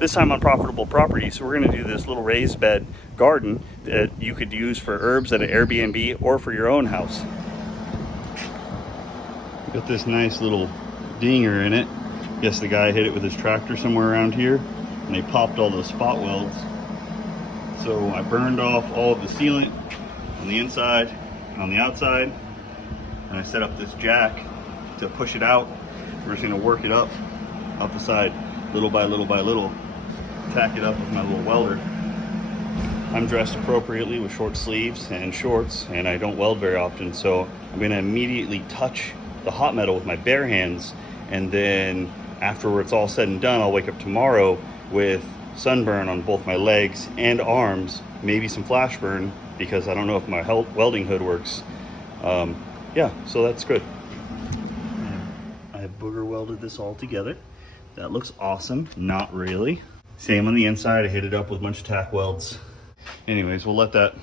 this time on profitable property. So we're going to do this little raised bed garden that you could use for herbs at an Airbnb or for your own house. Got this nice little dinger in it. Guess the guy hit it with his tractor somewhere around here, and they popped all those spot welds. So I burned off all of the sealant on the inside and on the outside, and I set up this jack to push it out. We're just going to work it up the side, little by little by little, tack it up with my little welder. I'm dressed appropriately with short sleeves and shorts, and I don't weld very often, so I'm going to immediately touch the hot metal with my bare hands, and then after it's all said and done, I'll wake up tomorrow with sunburn on both my legs and arms, maybe some flash burn because I don't know if my welding hood works. Yeah, so that's good. I have booger welded this all together. That looks awesome. Not really. Same on the inside. I hit it up with a bunch of tack welds. Anyways, we'll let that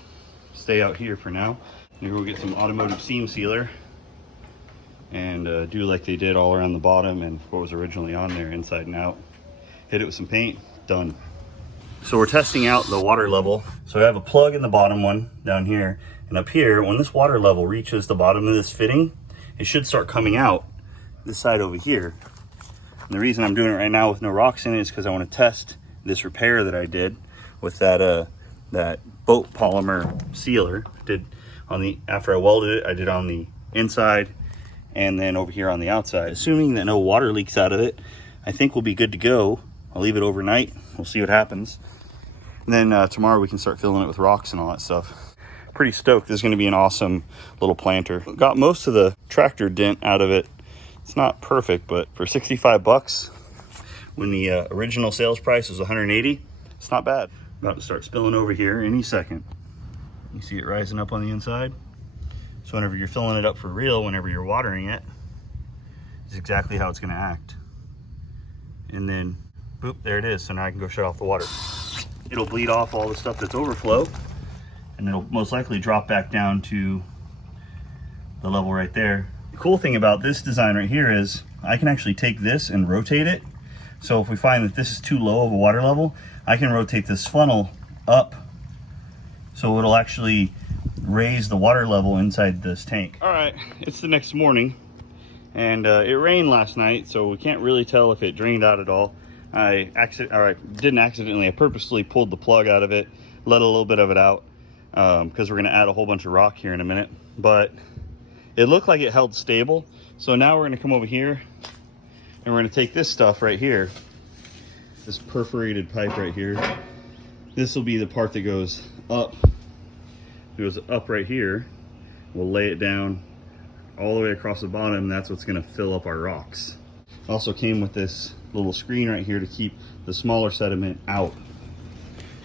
stay out here for now. Maybe we'll get some automotive seam sealer and do like they did all around the bottom and what was originally on there, inside and out. Hit it with some paint. Done. So we're testing out the water level. So I have a plug in the bottom one down here, and up here, when this water level reaches the bottom of this fitting, it should start coming out this side over here. And the reason I'm doing it right now with no rocks in it is because I want to test this repair that I did with that that boat polymer sealer. After I welded it, I did on the inside and then over here on the outside. Assuming that no water leaks out of it, I think we'll be good to go. I'll leave it overnight. We'll see what happens. And then tomorrow we can start filling it with rocks and all that stuff. Pretty stoked. This is going to be an awesome little planter. Got most of the tractor dent out of it. It's not perfect, but for 65 bucks, when the original sales price was 180, it's not bad. About to start spilling over here any second. You see it rising up on the inside? So whenever you're filling it up for real, whenever you're watering it, is exactly how it's going to act. And then, boop, there it is. So now I can go shut off the water. It'll bleed off all the stuff that's overflow, and it'll most likely drop back down to the level right there. The cool thing about this design right here is I can actually take this and rotate it. So if we find that this is too low of a water level, I can rotate this funnel up so it'll actually raise the water level inside this tank. All right, it's the next morning, and it rained last night, so we can't really tell if it drained out at all. I purposely pulled the plug out of it, let a little bit of it out, because we're going to add a whole bunch of rock here in a minute. But it looked like it held stable. So now we're going to come over here and we're going to take this stuff right here, this perforated pipe right here. This will be the part that goes up. It goes up right here. We'll lay it down all the way across the bottom. That's what's going to fill up our rocks. Also came with this little screen right here to keep the smaller sediment out.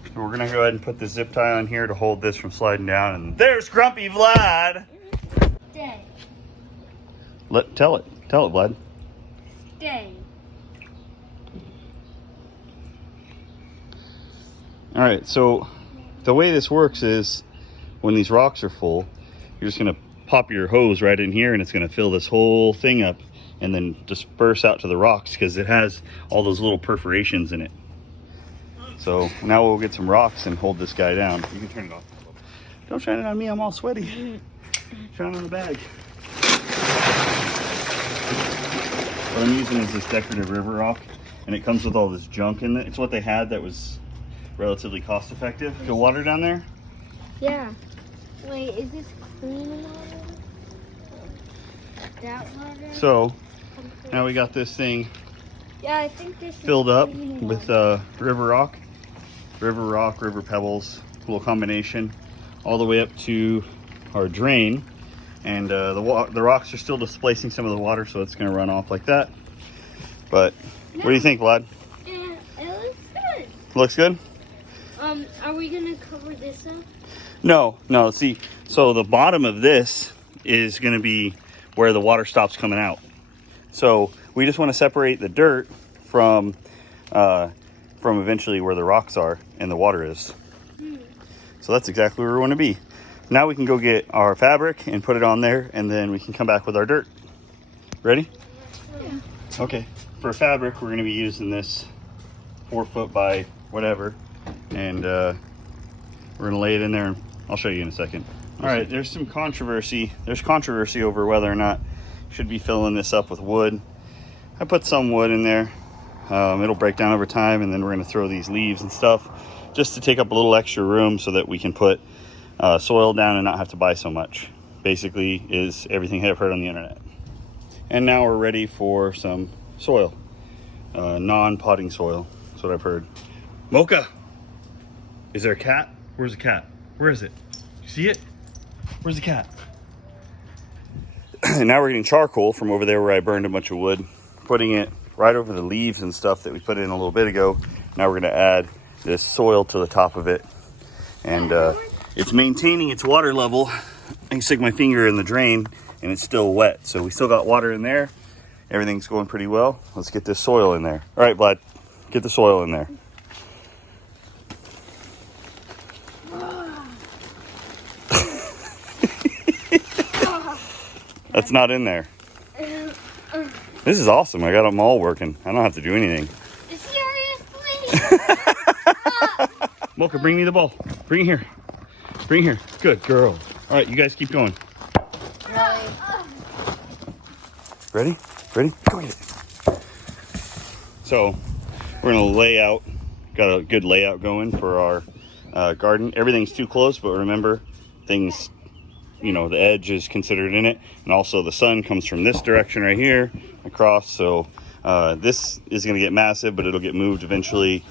So we're gonna go ahead and put the zip tie on here to hold this from sliding down. And there's Grumpy Vlad. Stay. Tell it, Vlad. Stay. All right, so the way this works is when these rocks are full, you're just gonna pop your hose right in here and it's gonna fill this whole thing up and then disperse out to the rocks because it has all those little perforations in it. So now we'll get some rocks and hold this guy down. You can turn it off. Don't shine it on me, I'm all sweaty. Shine it on the bag. What I'm using is this decorative river rock, and it comes with all this junk in it. It's what they had that was relatively cost effective. Good water down there? Yeah. Wait, is this clean water? That water? So now we got this thing I think this filled up with river rock, river pebbles, little combination, all the way up to our drain. And the rocks are still displacing some of the water, so it's going to run off like that. But what do you think, Vlad? It looks good. Looks good? Are we going to cover this up? No. See, so the bottom of this is going to be where the water stops coming out. So we just want to separate the dirt from eventually where the rocks are and the water is. So that's exactly where we want to be. Now we can go get our fabric and put it on there, and then we can come back with our dirt. Ready? Yeah. Okay. For fabric, we're going to be using this 4 foot by whatever, and we're gonna lay it in there, and I'll show you in a second. All right, there's some controversy. There's controversy over whether or not you should be filling this up with wood. I put some wood in there. It'll break down over time, and then we're gonna throw these leaves and stuff just to take up a little extra room so that we can put soil down and not have to buy so much. Basically is everything I've heard on the internet. And now we're ready for some soil, non-potting soil. That's what I've heard. Mocha, is there a cat? Where's the cat? Where is it? You see it? Where's the cat? And now we're getting charcoal from over there where I burned a bunch of wood, putting it right over the leaves and stuff that we put in a little bit ago. Now we're gonna add this soil to the top of it. And it's maintaining its water level. I can stick my finger in the drain and it's still wet. So we still got water in there. Everything's going pretty well. Let's get this soil in there. All right, Vlad, get the soil in there. That's not in there. This is awesome. I got them all working. I don't have to do anything. Seriously? Mocha, bring me the ball. Bring it here. Bring it here. Good girl. All right, you guys keep going. Ready? Ready? Go get it. So we're gonna lay out. Got a good layout going for our garden. Everything's too close, but remember, things, you know, the edge is considered in it, and also the sun comes from this direction right here across. So this is gonna get massive, but it'll get moved eventually.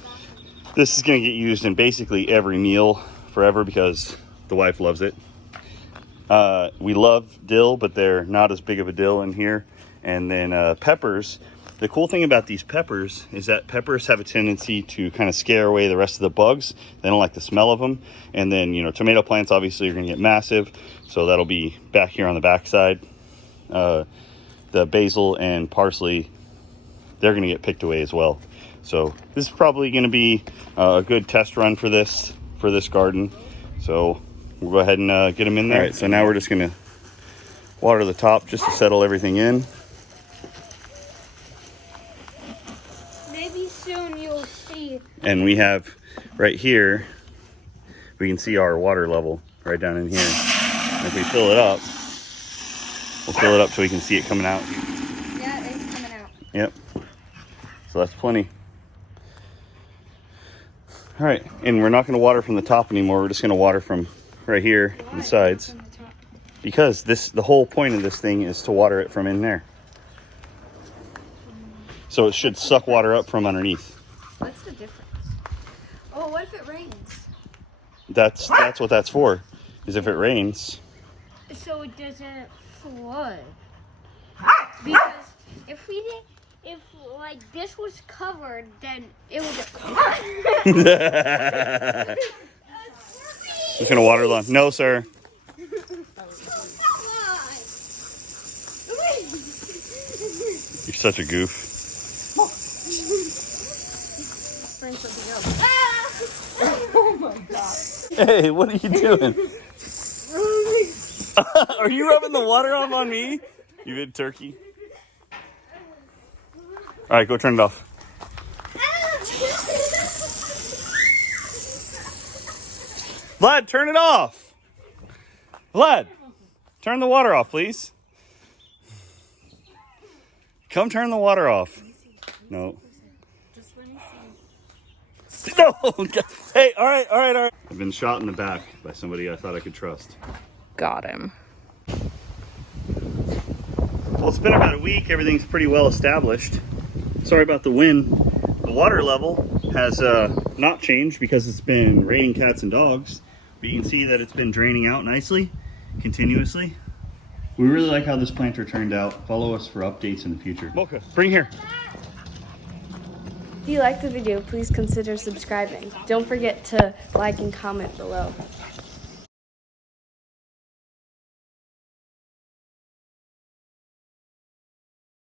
This is gonna get used in basically every meal forever because the wife loves it. We love dill, but they're not as big of a dill in here. And then peppers. The cool thing about these peppers is that peppers have a tendency to kind of scare away the rest of the bugs. They don't like the smell of them. And then, you know, tomato plants obviously are gonna get massive. So that'll be back here on the backside. The basil and parsley, they're gonna get picked away as well. So this is probably gonna be a good test run for this garden. So we'll go ahead and get them in there. All right, so now we're just gonna water the top just to settle everything in. Maybe soon you'll see. And we have right here, we can see our water level right down in here. And if we fill it up, we'll fill it up so we can see it coming out. Yeah, it's coming out. Yep. So that's plenty. All right, and we're not gonna water from the top anymore. We're just gonna water from right here on the sides. Because the whole point of this thing is to water it from in there. So it should suck water up from underneath. What's the difference? Oh, what if it rains? That's what that's for, is if it rains. So it doesn't flood. Because if like this was covered, then it would. Just gonna water lawn. No, sir. You're such a goof. Bring something else. Oh my god. Hey, what are you doing? Are you rubbing the water off on me? You big turkey. All right, go turn it off. Vlad, turn it off. Vlad, turn the water off, please. Come turn the water off. No. No. Hey, all right. I've been shot in the back by somebody I thought I could trust. Got him. Well, it's been about a week. Everything's pretty well established. Sorry about the wind. The water level has not changed because it's been raining cats and dogs. But you can see that it's been draining out nicely, continuously. We really like how this planter turned out. Follow us for updates in the future. Mocha, bring here. If you liked the video, please consider subscribing. Don't forget to like and comment below.